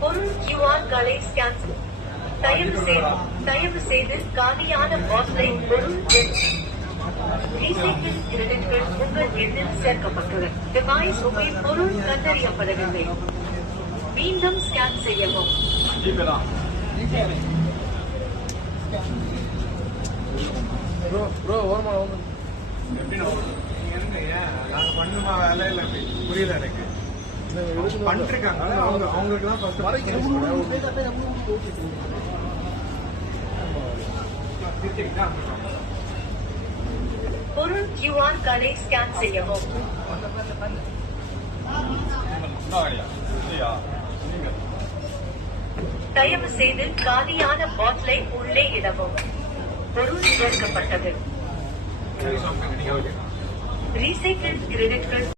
பொருள் QR-களை ஸ்கேன் தயவு செய்து காலியான பாட்டிலை பொருள் ரீசைக்கிள் கிரெடிட்கள் உங்கள் எண்ணில் சேர்க்கப்பட்டுள்ளன. டிவைஸ் உங்கள் பொருள் கண்டறியப்படவில்லை. மீண்டும் ஸ்கேன் செய்யவும். பண்ணுமா வேலை இல்லை புரியல எனக்கு பண்ணிருக்காங்க அவங்களுக்கு தான் பொருள் QR-களை ஸ்கேன் செய்யவும். தயவு செய்து காலியான பாட்டிலை உள்ளே இடவும். பொருள் சேர்க்கப்பட்டது. ரீசைக்கிள் கிரெடிட்கள்